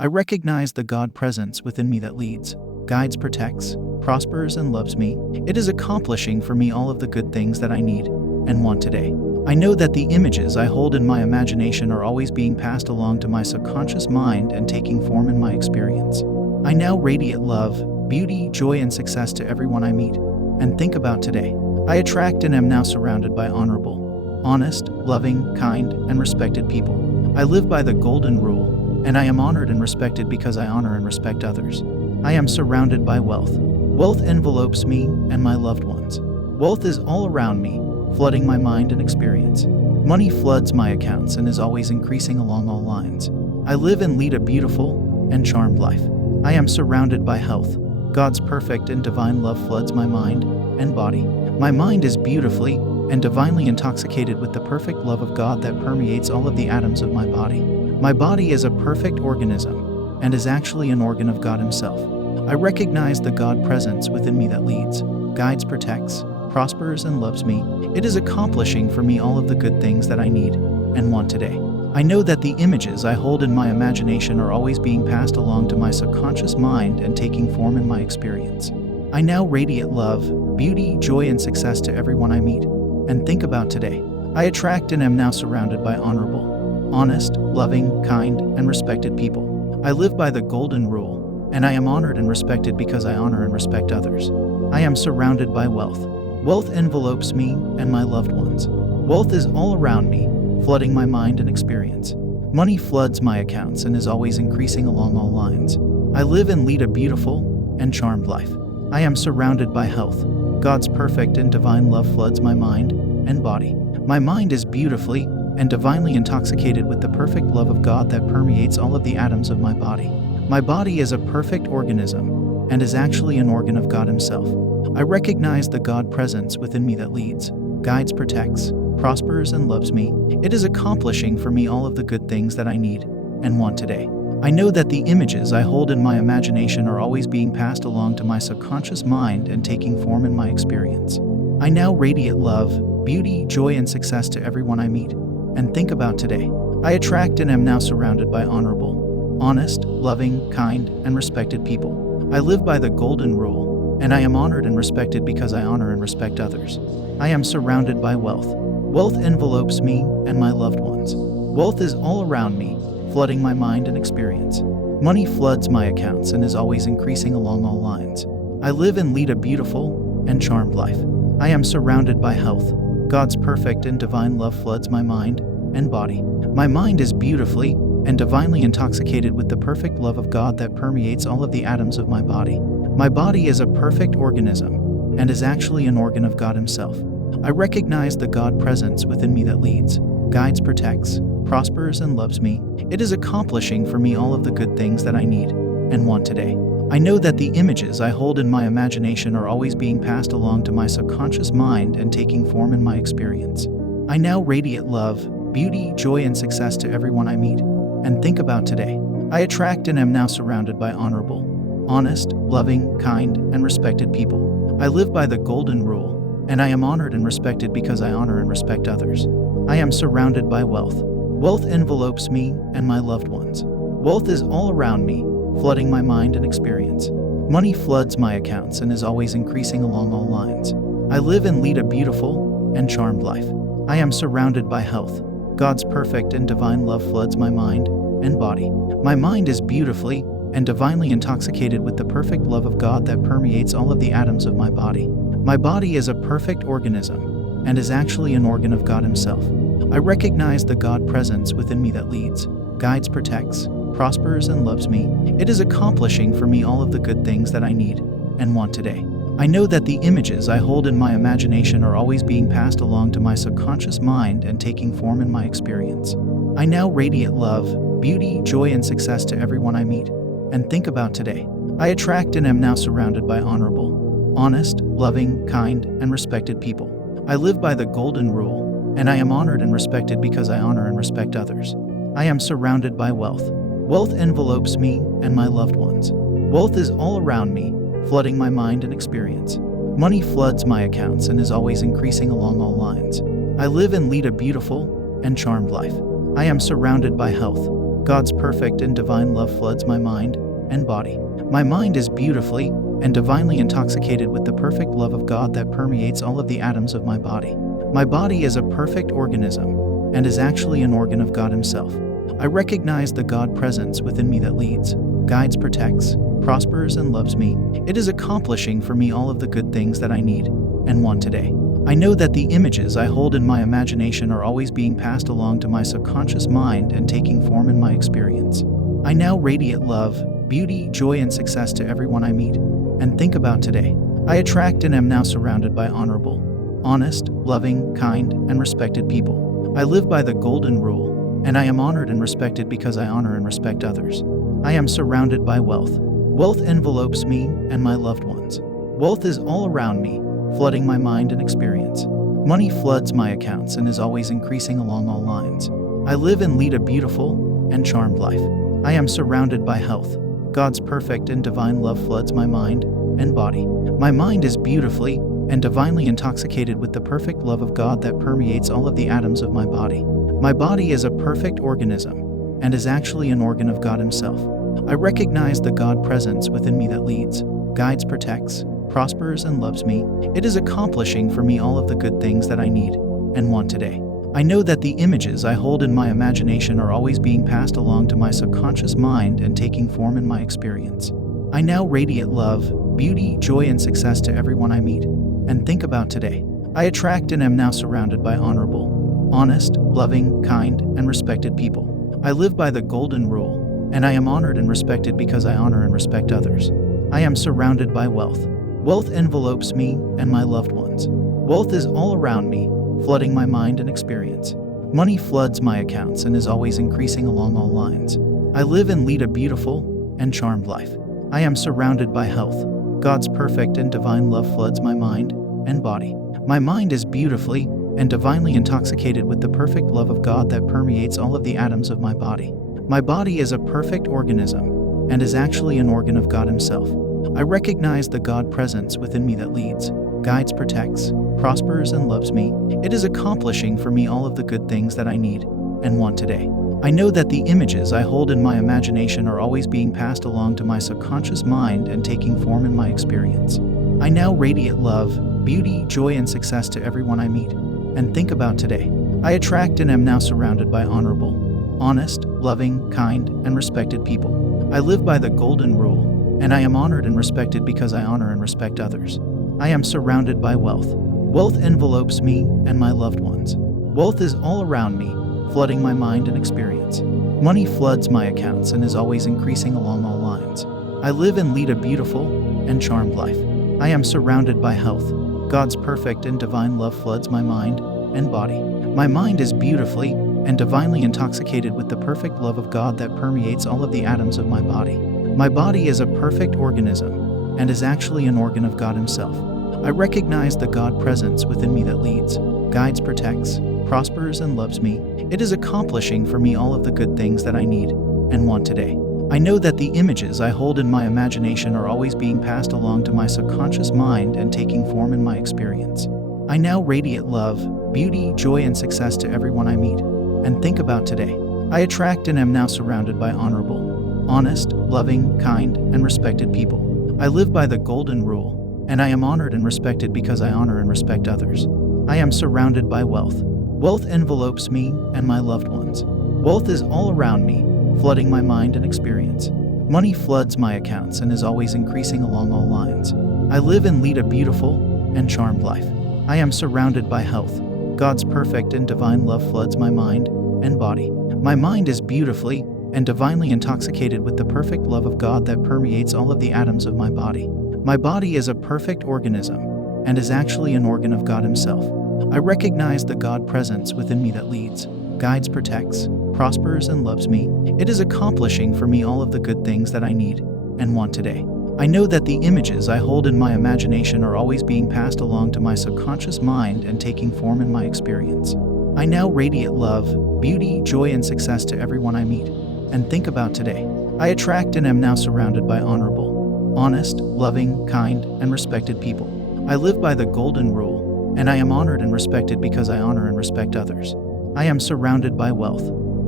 I recognize the God presence within me that leads, guides, protects, prospers, and loves me. It is accomplishing for me all of the good things that I need and want today. I know that the images I hold in my imagination are always being passed along to my subconscious mind and taking form in my experience. I now radiate love, beauty, joy, and success to everyone I meet and think about today. I attract and am now surrounded by honorable, honest, loving, kind, and respected people. I live by the golden rule, and I am honored and respected because I honor and respect others. I am surrounded by wealth. Wealth envelopes me and my loved ones. Wealth is all around me, flooding my mind and experience. Money floods my accounts and is always increasing along all lines. I live and lead a beautiful and charmed life. I am surrounded by health. God's perfect and divine love floods my mind and body. My mind is beautifully and divinely intoxicated with the perfect love of God that permeates all of the atoms of my body. My body is a perfect organism and is actually an organ of God Himself. I recognize the God presence within me that leads, guides, protects, prospers, and loves me. It is accomplishing for me all of the good things that I need and want today. I know that the images I hold in my imagination are always being passed along to my subconscious mind and taking form in my experience. I now radiate love, beauty, joy, and success to everyone I meet and think about today. I attract and am now surrounded by honorable, honest, loving, kind, and respected people. I live by the golden rule, and I am honored and respected because I honor and respect others. I am surrounded by wealth. Wealth envelopes me and my loved ones. Wealth is all around me, flooding my mind and experience. Money floods my accounts and is always increasing along all lines. I live and lead a beautiful and charmed life. I am surrounded by health. God's perfect and divine love floods my mind and body. My mind is beautifully and divinely intoxicated with the perfect love of God that permeates all of the atoms of my body. My body is a perfect organism and is actually an organ of God Himself. I recognize the God presence within me that leads, guides, protects, prospers, and loves me. It is accomplishing for me all of the good things that I need and want today. I know that the images I hold in my imagination are always being passed along to my subconscious mind and taking form in my experience. I now radiate love, beauty, joy, and success to everyone I meet and think about today. I attract and am now surrounded by honorable, honest, loving, kind, and respected people. I live by the golden rule, and I am honored and respected because I honor and respect others. I am surrounded by wealth. Wealth envelopes me and my loved ones. Wealth is all around me, flooding my mind and experience. Money floods my accounts and is always increasing along all lines. I live and lead a beautiful and charmed life. I am surrounded by health. God's perfect and divine love floods my mind and body. My mind is beautifully and divinely intoxicated with the perfect love of God that permeates all of the atoms of my body. My body is a perfect organism and is actually an organ of God Himself. I recognize the God presence within me that leads, guides, protects, prospers, and loves me. It is accomplishing for me all of the good things that I need and want today. I know that the images I hold in my imagination are always being passed along to my subconscious mind and taking form in my experience. I now radiate love, beauty, joy, and success to everyone I meet and think about today. I attract and am now surrounded by honorable, honest, loving, kind, and respected people. I live by the golden rule, and I am honored and respected because I honor and respect others. I am surrounded by wealth. Wealth envelopes me and my loved ones. Wealth is all around me, flooding my mind and experience. Money floods my accounts and is always increasing along all lines. I live and lead a beautiful and charmed life. I am surrounded by health. God's perfect and divine love floods my mind and body. My mind is beautifully and divinely intoxicated with the perfect love of God that permeates all of the atoms of my body. My body is a perfect organism and is actually an organ of God Himself. I recognize the God presence within me that leads, guides, protects, prospers, and loves me. It is accomplishing for me all of the good things that I need and want today. I know that the images I hold in my imagination are always being passed along to my subconscious mind and taking form in my experience. I now radiate love, beauty, joy, and success to everyone I meet and think about today. I attract and am now surrounded by honorable, honest, loving, kind, and respected people. I live by the golden rule, and I am honored and respected because I honor and respect others. I am surrounded by wealth. Wealth envelopes me and my loved ones. Wealth is all around me, flooding my mind and experience. Money floods my accounts and is always increasing along all lines. I live and lead a beautiful and charmed life. I am surrounded by health. God's perfect and divine love floods my mind and body. My mind is beautifully and divinely intoxicated with the perfect love of God that permeates all of the atoms of my body. My body is a perfect organism and is actually an organ of God Himself. I recognize the God presence within me that leads, guides, protects, prospers, and loves me. It is accomplishing for me all of the good things that I need and want today. I know that the images I hold in my imagination are always being passed along to my subconscious mind and taking form in my experience. I now radiate love, beauty, joy, and success to everyone I meet and think about today. I attract and am now surrounded by honorable, honest, loving, kind, and respected people. I live by the golden rule, and I am honored and respected because I honor and respect others. I am surrounded by wealth. Wealth envelopes me and my loved ones. Wealth is all around me, flooding my mind and experience. Money floods my accounts and is always increasing along all lines. I live and lead a beautiful and charmed life. I am surrounded by health. God's perfect and divine love floods my mind and body. My mind is beautifully and divinely intoxicated with the perfect love of God that permeates all of the atoms of my body. My body is a perfect organism and is actually an organ of God Himself. I recognize the God presence within me that leads, guides, protects, prospers, and loves me. It is accomplishing for me all of the good things that I need and want today. I know that the images I hold in my imagination are always being passed along to my subconscious mind and taking form in my experience. I now radiate love, beauty, joy, and success to everyone I meet and think about today. I attract and am now surrounded by honorable, honest, loving, kind, and respected people. I live by the golden rule, and I am honored and respected because I honor and respect others. I am surrounded by wealth. Wealth envelopes me and my loved ones. Wealth is all around me, flooding my mind and experience. Money floods my accounts and is always increasing along all lines. I live and lead a beautiful and charmed life. I am surrounded by health. God's perfect and divine love floods my mind and body. My mind is beautifully and divinely intoxicated with the perfect love of God that permeates all of the atoms of my body. My body is a perfect organism and is actually an organ of God Himself. I recognize the God presence within me that leads, guides, protects, prospers, and loves me. It is accomplishing for me all of the good things that I need and want today. I know that the images I hold in my imagination are always being passed along to my subconscious mind and taking form in my experience. I now radiate love, beauty, joy, and success to everyone I meet and think about today. I attract and am now surrounded by honorable, honest, loving, kind, and respected people. I live by the golden rule, and I am honored and respected because I honor and respect others. I am surrounded by wealth. Wealth envelopes me and my loved ones. Wealth is all around me, flooding my mind and experience. Money floods my accounts and is always increasing along all lines. I live and lead a beautiful and charmed life. I am surrounded by health. God's perfect and divine love floods my mind and body. My mind is beautifully and divinely intoxicated with the perfect love of God that permeates all of the atoms of my body. My body is a perfect organism and is actually an organ of God Himself. I recognize the God presence within me that leads, guides, protects, prospers, and loves me. It is accomplishing for me all of the good things that I need and want today. I know that the images I hold in my imagination are always being passed along to my subconscious mind and taking form in my experience. I now radiate love, beauty, joy, and success to everyone I meet and think about today. I attract and am now surrounded by honorable, honest, loving, kind, and respected people. I live by the golden rule, and I am honored and respected because I honor and respect others. I am surrounded by wealth. Wealth envelopes me and my loved ones. Wealth is all around me, flooding my mind and experience. Money floods my accounts and is always increasing along all lines. I live and lead a beautiful and charmed life. I am surrounded by health. God's perfect and divine love floods my mind and body. My mind is beautifully and divinely intoxicated with the perfect love of God that permeates all of the atoms of my body. My body is a perfect organism and is actually an organ of God Himself. I recognize the God presence within me that leads, guides, protects, prospers, and loves me. It is accomplishing for me all of the good things that I need and want today. I know that the images I hold in my imagination are always being passed along to my subconscious mind and taking form in my experience. I now radiate love, beauty, joy, and success to everyone I meet and think about today. I attract and am now surrounded by honorable, honest, loving, kind, and respected people. I live by the golden rule, and I am honored and respected because I honor and respect others. I am surrounded by wealth.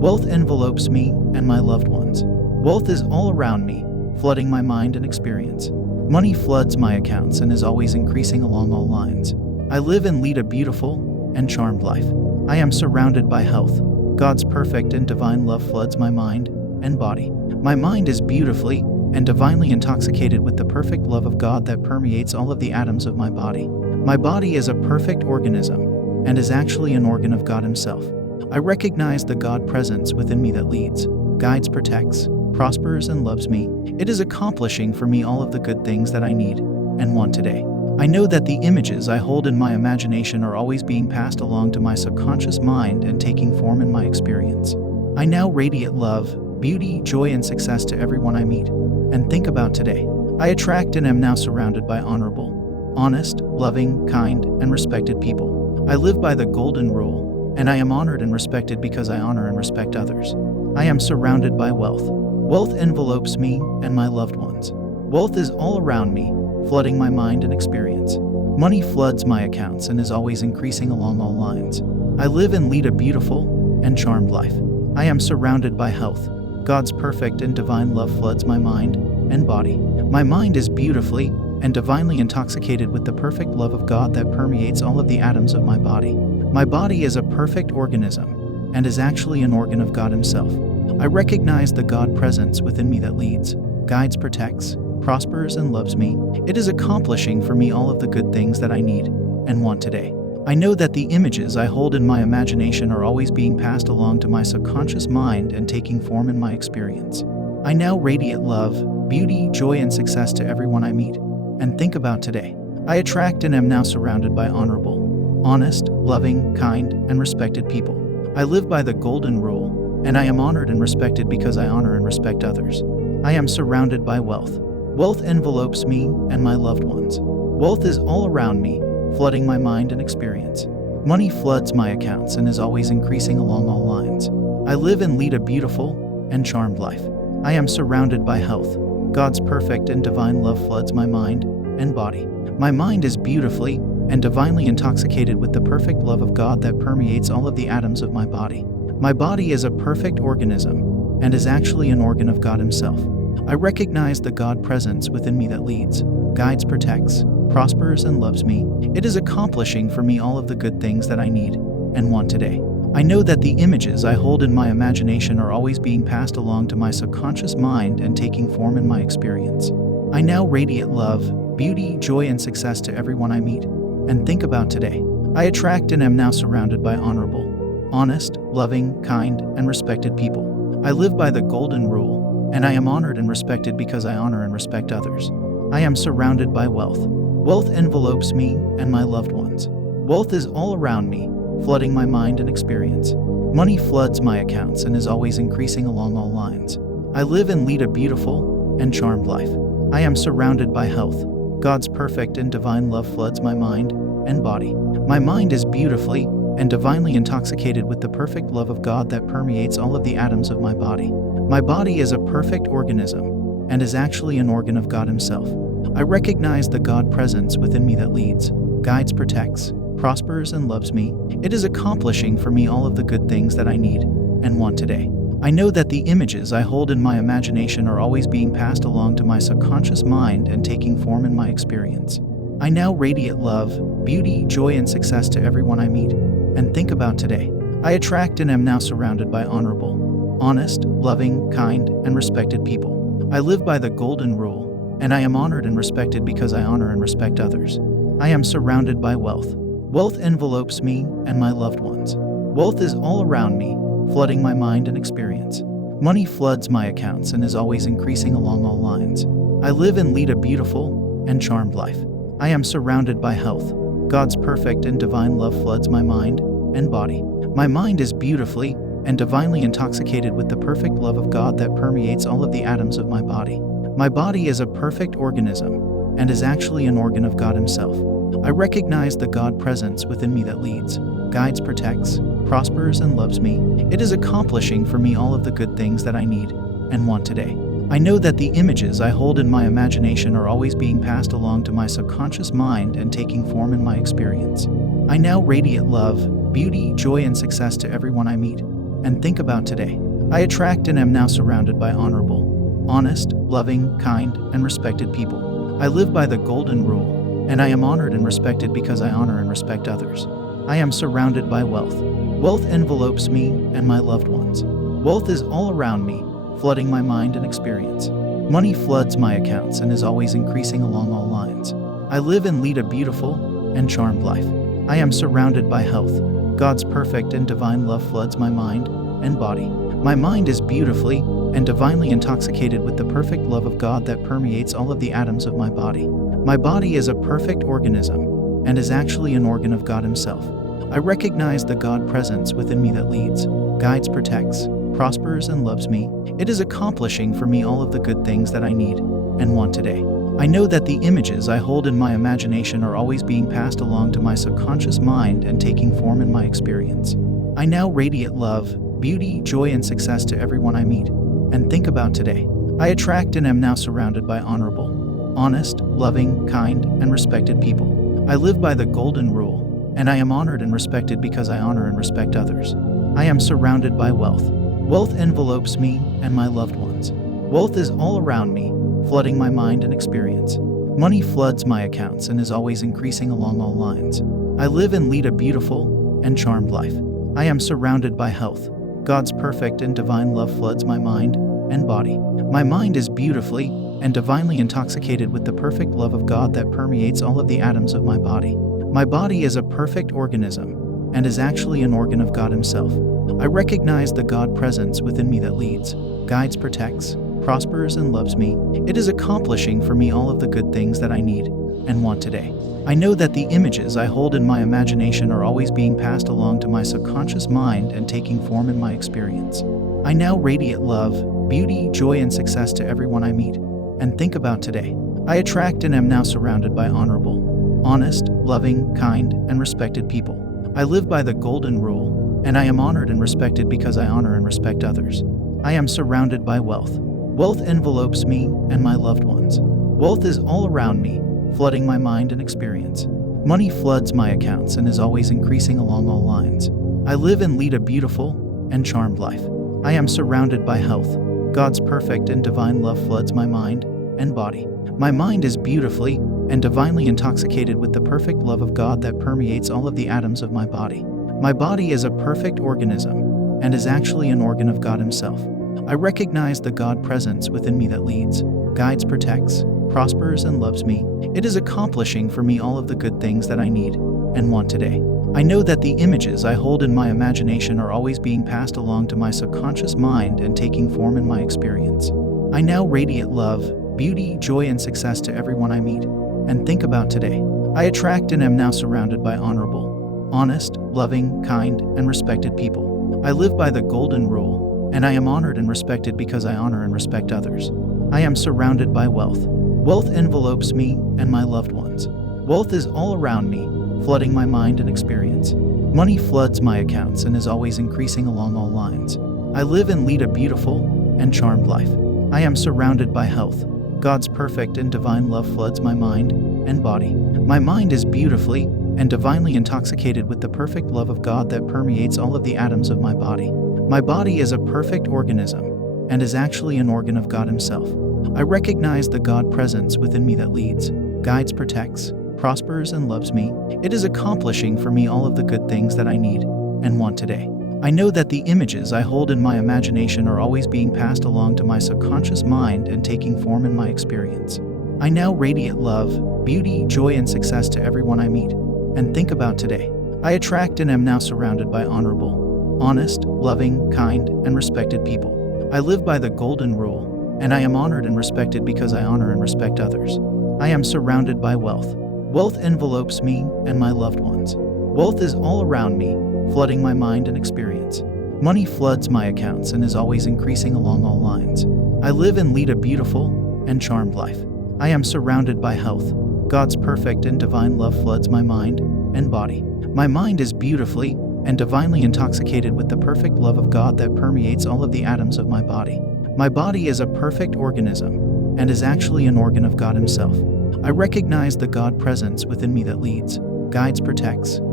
Wealth envelopes me and my loved ones. Wealth is all around me, flooding my mind and experience. Money floods my accounts and is always increasing along all lines. I live and lead a beautiful and charmed life. I am surrounded by health. God's perfect and divine love floods my mind and body. My mind is beautifully and divinely intoxicated with the perfect love of God that permeates all of the atoms of my body. My body is a perfect organism and is actually an organ of God Himself. I recognize the God presence within me that leads, guides, protects, prospers, and loves me. It is accomplishing for me all of the good things that I need and want today. I know that the images I hold in my imagination are always being passed along to my subconscious mind and taking form in my experience. I now radiate love, beauty, joy, and success to everyone I meet and think about today. I attract and am now surrounded by honorable, honest, loving, kind, and respected people. I live by the golden rule, and I am honored and respected because I honor and respect others. I am surrounded by wealth. Wealth envelopes me and my loved ones. Wealth is all around me, flooding my mind and experience. Money floods my accounts and is always increasing along all lines. I live and lead a beautiful and charmed life. I am surrounded by health. God's perfect and divine love floods my mind and body. My mind is beautifully and divinely intoxicated with the perfect love of God that permeates all of the atoms of my body. My body is a perfect organism and is actually an organ of God Himself. I recognize the God presence within me that leads, guides, protects, prospers, and loves me. It is accomplishing for me all of the good things that I need and want today. I know that the images I hold in my imagination are always being passed along to my subconscious mind and taking form in my experience. I now radiate love, beauty, joy, and success to everyone I meet and think about today. I attract and am now surrounded by honorable, honest, loving, kind, and respected people. I live by the golden rule, and I am honored and respected because I honor and respect others. I am surrounded by wealth. Wealth envelopes me and my loved ones. Wealth is all around me, flooding my mind and experience. Money floods my accounts and is always increasing along all lines. I live and lead a beautiful and charmed life. I am surrounded by health. God's perfect and divine love floods my mind and body. My mind is beautifully and divinely intoxicated with the perfect love of God that permeates all of the atoms of my body. My body is a perfect organism and is actually an organ of God Himself. I recognize the God presence within me that leads, guides, protects, prospers, and loves me. It is accomplishing for me all of the good things that I need and want today. I know that the images I hold in my imagination are always being passed along to my subconscious mind and taking form in my experience. I now radiate love, beauty, joy, and success to everyone I meet and think about today. I attract and am now surrounded by honorable, honest, loving, kind, and respected people. I live by the golden rule, and I am honored and respected because I honor and respect others. I am surrounded by wealth. Wealth envelopes me and my loved ones. Wealth is all around me, flooding my mind and experience. Money floods my accounts and is always increasing along all lines. I live and lead a beautiful and charmed life. I am surrounded by health. God's perfect and divine love floods my mind and body. My mind is beautifully and divinely intoxicated with the perfect love of God that permeates all of the atoms of my body. My body is a perfect organism and is actually an organ of God Himself. I recognize the God presence within me that leads, guides, protects, prospers, and loves me. It is accomplishing for me all of the good things that I need and want today. I know that the images I hold in my imagination are always being passed along to my subconscious mind and taking form in my experience. I now radiate love, beauty, joy, and success to everyone I meet and think about today. I attract and am now surrounded by honorable, honest, loving, kind, and respected people. I live by the golden rule, and I am honored and respected because I honor and respect others. I am surrounded by wealth. Wealth envelopes me and my loved ones. Wealth is all around me, flooding my mind and experience. Money floods my accounts and is always increasing along all lines. I live and lead a beautiful and charmed life. I am surrounded by health. God's perfect and divine love floods my mind and body. My mind is beautifully and divinely intoxicated with the perfect love of God that permeates all of the atoms of my body. My body is a perfect organism and is actually an organ of God Himself. I recognize the God presence within me that leads, guides, protects, prospers, and loves me. It is accomplishing for me all of the good things that I need and want today. I know that the images I hold in my imagination are always being passed along to my subconscious mind and taking form in my experience. I now radiate love, beauty, joy, and success to everyone I meet and think about today. I attract and am now surrounded by honorable, honest, loving, kind, and respected people. I live by the golden rule, and I am honored and respected because I honor and respect others. I am surrounded by wealth. Wealth envelopes me and my loved ones. Wealth is all around me, flooding my mind and experience. Money floods my accounts and is always increasing along all lines. I live and lead a beautiful and charmed life. I am surrounded by health. God's perfect and divine love floods my mind and body. My mind is beautifully and divinely intoxicated with the perfect love of God that permeates all of the atoms of my body. My body is a perfect organism and is actually an organ of God Himself. I recognize the God presence within me that leads, guides, protects, prospers, and loves me. It is accomplishing for me all of the good things that I need and want today. I know that the images I hold in my imagination are always being passed along to my subconscious mind and taking form in my experience. I now radiate love, beauty, joy, and success to everyone I meet and think about today. I attract and am now surrounded by honorable, honest, loving, kind, and respected people. I live by the golden rule, and I am honored and respected because I honor and respect others. I am surrounded by wealth. Wealth envelopes me and my loved ones. Wealth is all around me, flooding my mind and experience. Money floods my accounts and is always increasing along all lines. I live and lead a beautiful and charmed life. I am surrounded by health. God's perfect and divine love floods my mind and body. My mind is beautifully and divinely intoxicated with the perfect love of God that permeates all of the atoms of my body. My body is a perfect organism and is actually an organ of God Himself. I recognize the God presence within me that leads, guides, protects, prospers, and loves me. It is accomplishing for me all of the good things that I need and want today. I know that the images I hold in my imagination are always being passed along to my subconscious mind and taking form in my experience. I now radiate love, beauty, joy, and success to everyone I meet and think about today. I attract and am now surrounded by honorable, honest, loving, kind, and respected people. I live by the golden rule, and I am honored and respected because I honor and respect others. I am surrounded by wealth. Wealth envelopes me and my loved ones. Wealth is all around me, flooding my mind and experience. Money floods my accounts and is always increasing along all lines. I live and lead a beautiful and charmed life. I am surrounded by health. God's perfect and divine love floods my mind and body. My mind is beautifully and divinely intoxicated with the perfect love of God that permeates all of the atoms of my body. My body is a perfect organism and is actually an organ of God Himself. I recognize the God presence within me that leads, guides, protects, prospers, and loves me. It is accomplishing for me all of the good things that I need and want today. I know that the images I hold in my imagination are always being passed along to my subconscious mind and taking form in my experience. I now radiate love, beauty, joy, and success to everyone I meet and think about today. I attract and am now surrounded by honorable, honest, loving, kind, and respected people. I live by the golden rule, and I am honored and respected because I honor and respect others. I am surrounded by wealth. Wealth envelopes me and my loved ones. Wealth is all around me, flooding my mind and experience. Money floods my accounts and is always increasing along all lines. I live and lead a beautiful and charmed life. I am surrounded by health. God's perfect and divine love floods my mind and body. My mind is beautifully and divinely intoxicated with the perfect love of God that permeates all of the atoms of my body. My body is a perfect organism and is actually an organ of God Himself. I recognize the God presence within me that leads, guides, protects, prospers, and loves me. It is accomplishing for me all of the good things that I need and want today. I know that the images I hold in my imagination are always being passed along to my subconscious mind and taking form in my experience. I now radiate love, beauty, joy, and success to everyone I meet and think about today. I attract and am now surrounded by honorable, honest, loving, kind, and respected people. I live by the golden rule, and I am honored and respected because I honor and respect others. I am surrounded by wealth. Wealth envelopes me and my loved ones. Wealth is all around me, flooding my mind and experience. Money floods my accounts and is always increasing along all lines. I live and lead a beautiful and charmed life. I am surrounded by health. God's perfect and divine love floods my mind and body. My mind is beautifully and divinely intoxicated with the perfect love of God that permeates all of the atoms of my body. My body is a perfect organism and is actually an organ of God Himself. I recognize the God presence within me that leads, guides, protects,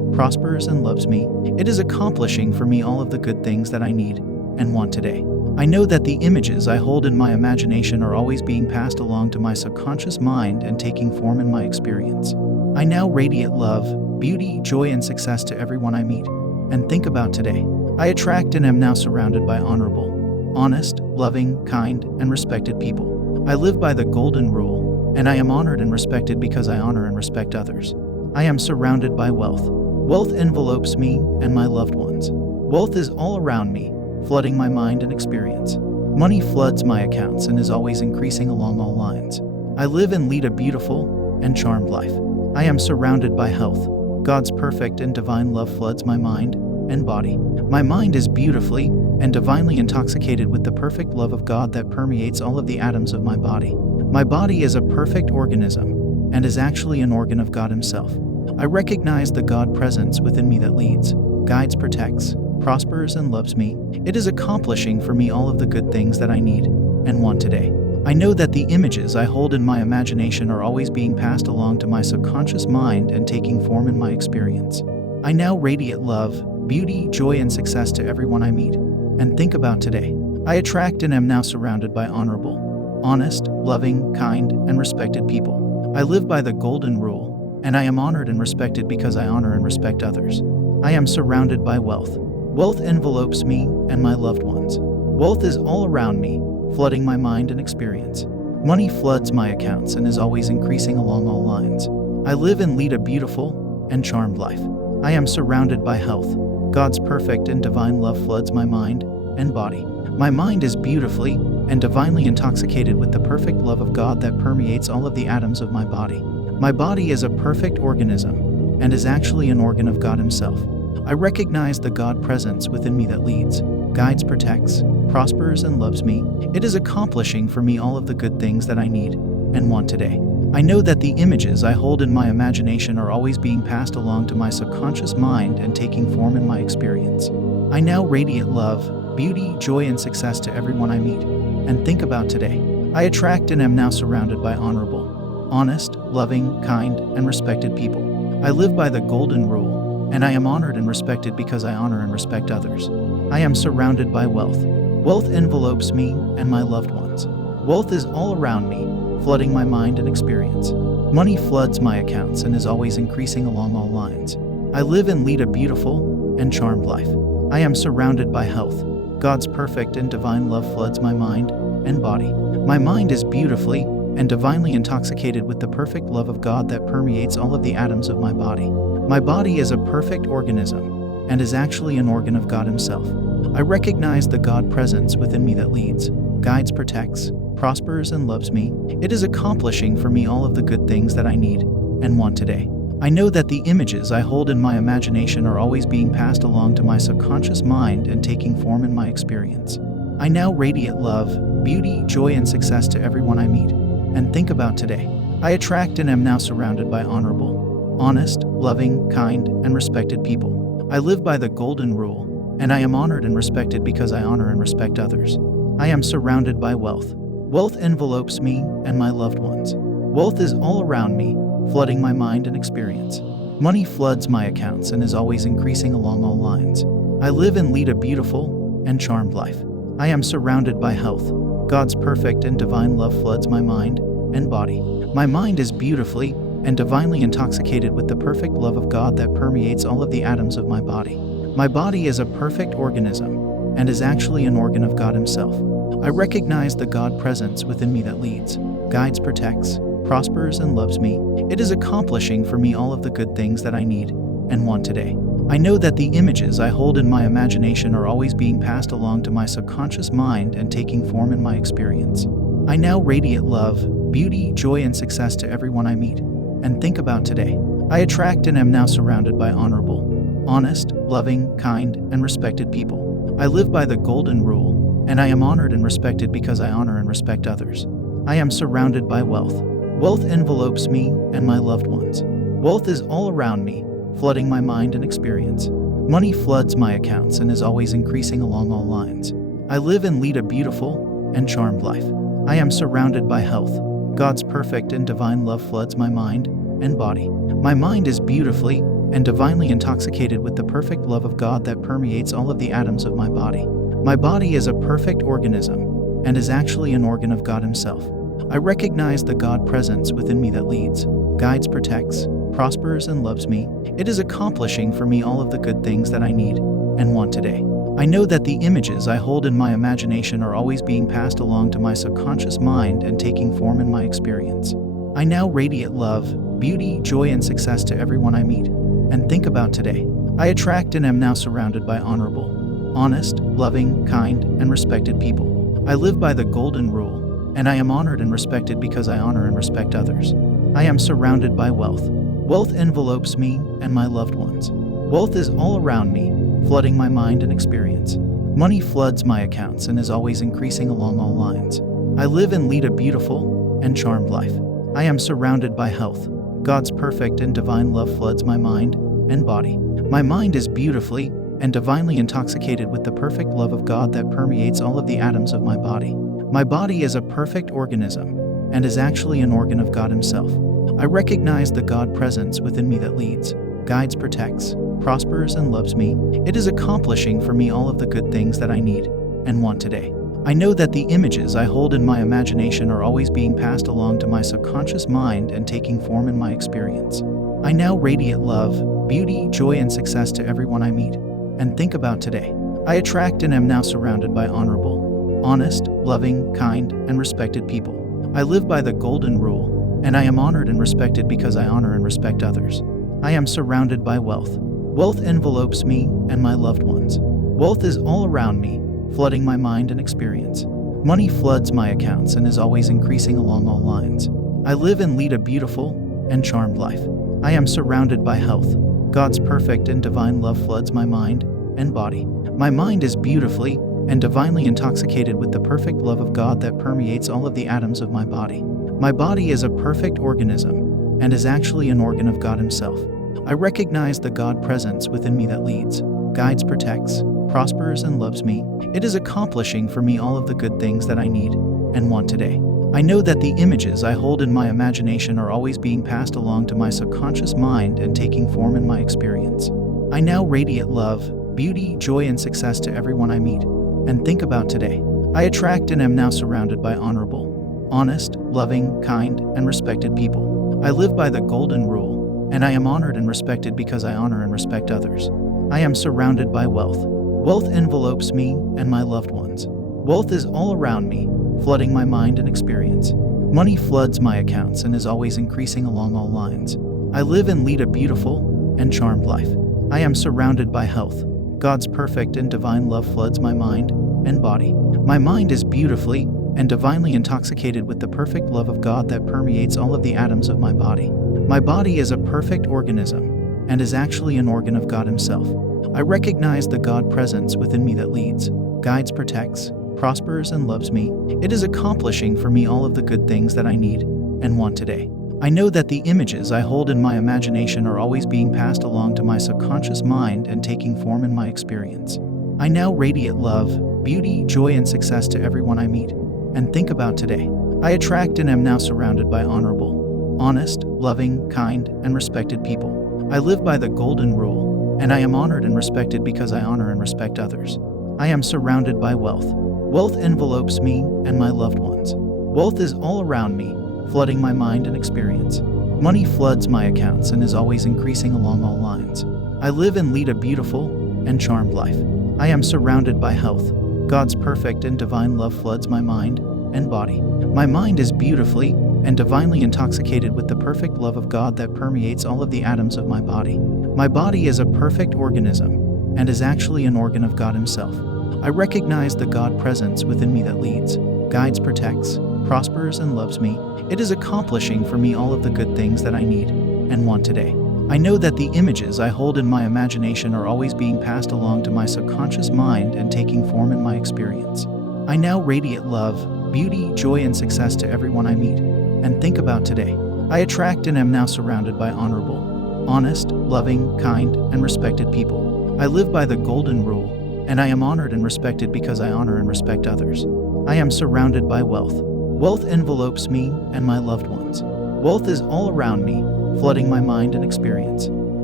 prospers, and loves me. It is accomplishing for me all of the good things that I need and want today. I know that the images I hold in my imagination are always being passed along to my subconscious mind and taking form in my experience. I now radiate love, beauty, joy, and success to everyone I meet and think about today. I attract and am now surrounded by honorable, honest, loving, kind, and respected people. I live by the golden rule, and I am honored and respected because I honor and respect others. I am surrounded by wealth. Wealth envelopes me and my loved ones. Wealth is all around me, flooding my mind and experience. Money floods my accounts and is always increasing along all lines. I live and lead a beautiful and charmed life. I am surrounded by health. God's perfect and divine love floods my mind and body. My mind is beautifully and divinely intoxicated with the perfect love of God that permeates all of the atoms of my body. My body is a perfect organism and is actually an organ of God Himself. I recognize the God presence within me that leads, guides, protects, prospers, and loves me. It is accomplishing for me all of the good things that I need and want today. I know that the images I hold in my imagination are always being passed along to my subconscious mind and taking form in my experience. I now radiate love, beauty, joy, and success to everyone I meet and think about today. I attract and am now surrounded by honorable, honest, loving, kind, and respected people. I live by the golden rule, and I am honored and respected because I honor and respect others. I am surrounded by wealth. Wealth envelopes me and my loved ones. Wealth is all around me, flooding my mind and experience. Money floods my accounts and is always increasing along all lines. I live and lead a beautiful and charmed life. I am surrounded by health. God's perfect and divine love floods my mind and body. My mind is beautifully and divinely intoxicated with the perfect love of God that permeates all of the atoms of my body. My body is a perfect organism and is actually an organ of God Himself. I recognize the God presence within me that leads, guides, protects, prospers, and loves me. It is accomplishing for me all of the good things that I need and want today. I know that the images I hold in my imagination are always being passed along to my subconscious mind and taking form in my experience. I now radiate love, beauty, joy, and success to everyone I meet and think about today. I attract and am now surrounded by honorable, honest, loving, kind, and respected people. I live by the golden rule, and I am honored and respected because I honor and respect others. I am surrounded by wealth. Wealth envelopes me and my loved ones. Wealth is all around me, flooding my mind and experience. Money floods my accounts and is always increasing along all lines. I live and lead a beautiful and charmed life. I am surrounded by health. God's perfect and divine love floods my mind and body. My mind is beautifully and divinely intoxicated with the perfect love of God that permeates all of the atoms of my body. My body is a perfect organism and is actually an organ of God Himself. I recognize the God presence within me that leads, guides, protects, prospers, and loves me. It is accomplishing for me all of the good things that I need and want today. I know that the images I hold in my imagination are always being passed along to my subconscious mind and taking form in my experience. I now radiate love, beauty, joy, and success to everyone I meet and think about today. I attract and am now surrounded by honorable, honest, loving, kind, and respected people. I live by the golden rule, and I am honored and respected because I honor and respect others. I am surrounded by wealth. Wealth envelopes me and my loved ones. Wealth is all around me, flooding my mind and experience. Money floods my accounts and is always increasing along all lines. I live and lead a beautiful and charmed life. I am surrounded by health. God's perfect and divine love floods my mind and body. My mind is beautifully and divinely intoxicated with the perfect love of God that permeates all of the atoms of my body. My body is a perfect organism and is actually an organ of God Himself. I recognize the God presence within me that leads, guides, protects, prospers, and loves me. It is accomplishing for me all of the good things that I need and want today. I know that the images I hold in my imagination are always being passed along to my subconscious mind and taking form in my experience. I now radiate love, beauty, joy, and success to everyone I meet and think about today. I attract and am now surrounded by honorable, honest, loving, kind, and respected people. I live by the golden rule, and I am honored and respected because I honor and respect others. I am surrounded by wealth. Wealth envelopes me and my loved ones. Wealth is all around me, flooding my mind and experience. Money floods my accounts and is always increasing along all lines. I live and lead a beautiful and charmed life. I am surrounded by health. God's perfect and divine love floods my mind and body. My mind is beautifully and divinely intoxicated with the perfect love of God that permeates all of the atoms of my body. My body is a perfect organism and is actually an organ of God Himself. I recognize the God presence within me that leads, guides, protects, prospers, and loves me. It is accomplishing for me all of the good things that I need and want today. I know that the images I hold in my imagination are always being passed along to my subconscious mind and taking form in my experience. I now radiate love, beauty, joy, and success to everyone I meet and think about today. I attract and am now surrounded by honorable, honest, loving, kind, and respected people. I live by the golden rule, and I am honored and respected because I honor and respect others. I am surrounded by wealth. Wealth envelopes me and my loved ones. Wealth is all around me, flooding my mind and experience. Money floods my accounts and is always increasing along all lines. I live and lead a beautiful and charmed life. I am surrounded by health. God's perfect and divine love floods my mind and body. My mind is beautifully and divinely intoxicated with the perfect love of God that permeates all of the atoms of my body. My body is a perfect organism and is actually an organ of God Himself. I recognize the God presence within me that leads, guides, protects, prospers, and loves me. It is accomplishing for me all of the good things that I need and want today. I know that the images I hold in my imagination are always being passed along to my subconscious mind and taking form in my experience. I now radiate love, beauty, joy, and success to everyone I meet and think about today. I attract and am now surrounded by honorable, honest, loving, kind, and respected people. I live by the golden rule, and I am honored and respected because I honor and respect others. I am surrounded by wealth. Wealth envelopes me and my loved ones. Wealth is all around me, flooding my mind and experience. Money floods my accounts and is always increasing along all lines. I live and lead a beautiful and charmed life. I am surrounded by health. God's perfect and divine love floods my mind and body. My mind is beautifully and divinely intoxicated with the perfect love of God that permeates all of the atoms of my body. My body is a perfect organism and is actually an organ of God Himself. I recognize the God presence within me that leads, guides, protects, prospers, and loves me. It is accomplishing for me all of the good things that I need and want today. I know that the images I hold in my imagination are always being passed along to my subconscious mind and taking form in my experience. I now radiate love, beauty, joy, and success to everyone I meet and think about today. I attract and am now surrounded by honorable, honest, loving, kind, and respected people. I live by the golden rule, and I am honored and respected because I honor and respect others. I am surrounded by wealth. Wealth envelopes me and my loved ones. Wealth is all around me, flooding my mind and experience. Money floods my accounts and is always increasing along all lines. I live and lead a beautiful and charmed life. I am surrounded by health. God's perfect and divine love floods my mind and body. My mind is beautifully and divinely intoxicated with the perfect love of God that permeates all of the atoms of my body. My body is a perfect organism and is actually an organ of God Himself. I recognize the God presence within me that leads, guides, protects, prospers, and loves me. It is accomplishing for me all of the good things that I need and want today. I know that the images I hold in my imagination are always being passed along to my subconscious mind and taking form in my experience. I now radiate love, beauty, joy, and success to everyone I meet and think about today. I attract and am now surrounded by honorable, honest, loving, kind, and respected people. I live by the golden rule, and I am honored and respected because I honor and respect others. I am surrounded by wealth. Wealth envelopes me and my loved ones. Wealth is all around me, flooding my mind and experience. Money floods my accounts and is always increasing along all lines. I live and lead a beautiful and charmed life. I am surrounded by health. God's perfect and divine love floods my mind and body. My mind is beautifully and divinely intoxicated with the perfect love of God that permeates all of the atoms of my body. My body is a perfect organism and is actually an organ of God Himself. I recognize the God presence within me that leads, guides, protects, prospers, and loves me. It is accomplishing for me all of the good things that I need and want today. I know that the images I hold in my imagination are always being passed along to my subconscious mind and taking form in my experience. I now radiate love, beauty, joy, and success to everyone I meet and think about today. I attract and am now surrounded by honorable, honest, loving, kind, and respected people. I live by the golden rule, and I am honored and respected because I honor and respect others. I am surrounded by wealth. Wealth envelopes me and my loved ones. Wealth is all around me, flooding my mind and experience.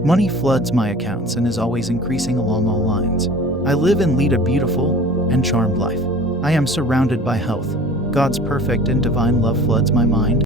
Money floods my accounts and is always increasing along all lines. I live and lead a beautiful and charmed life. I am surrounded by health. God's perfect and divine love floods my mind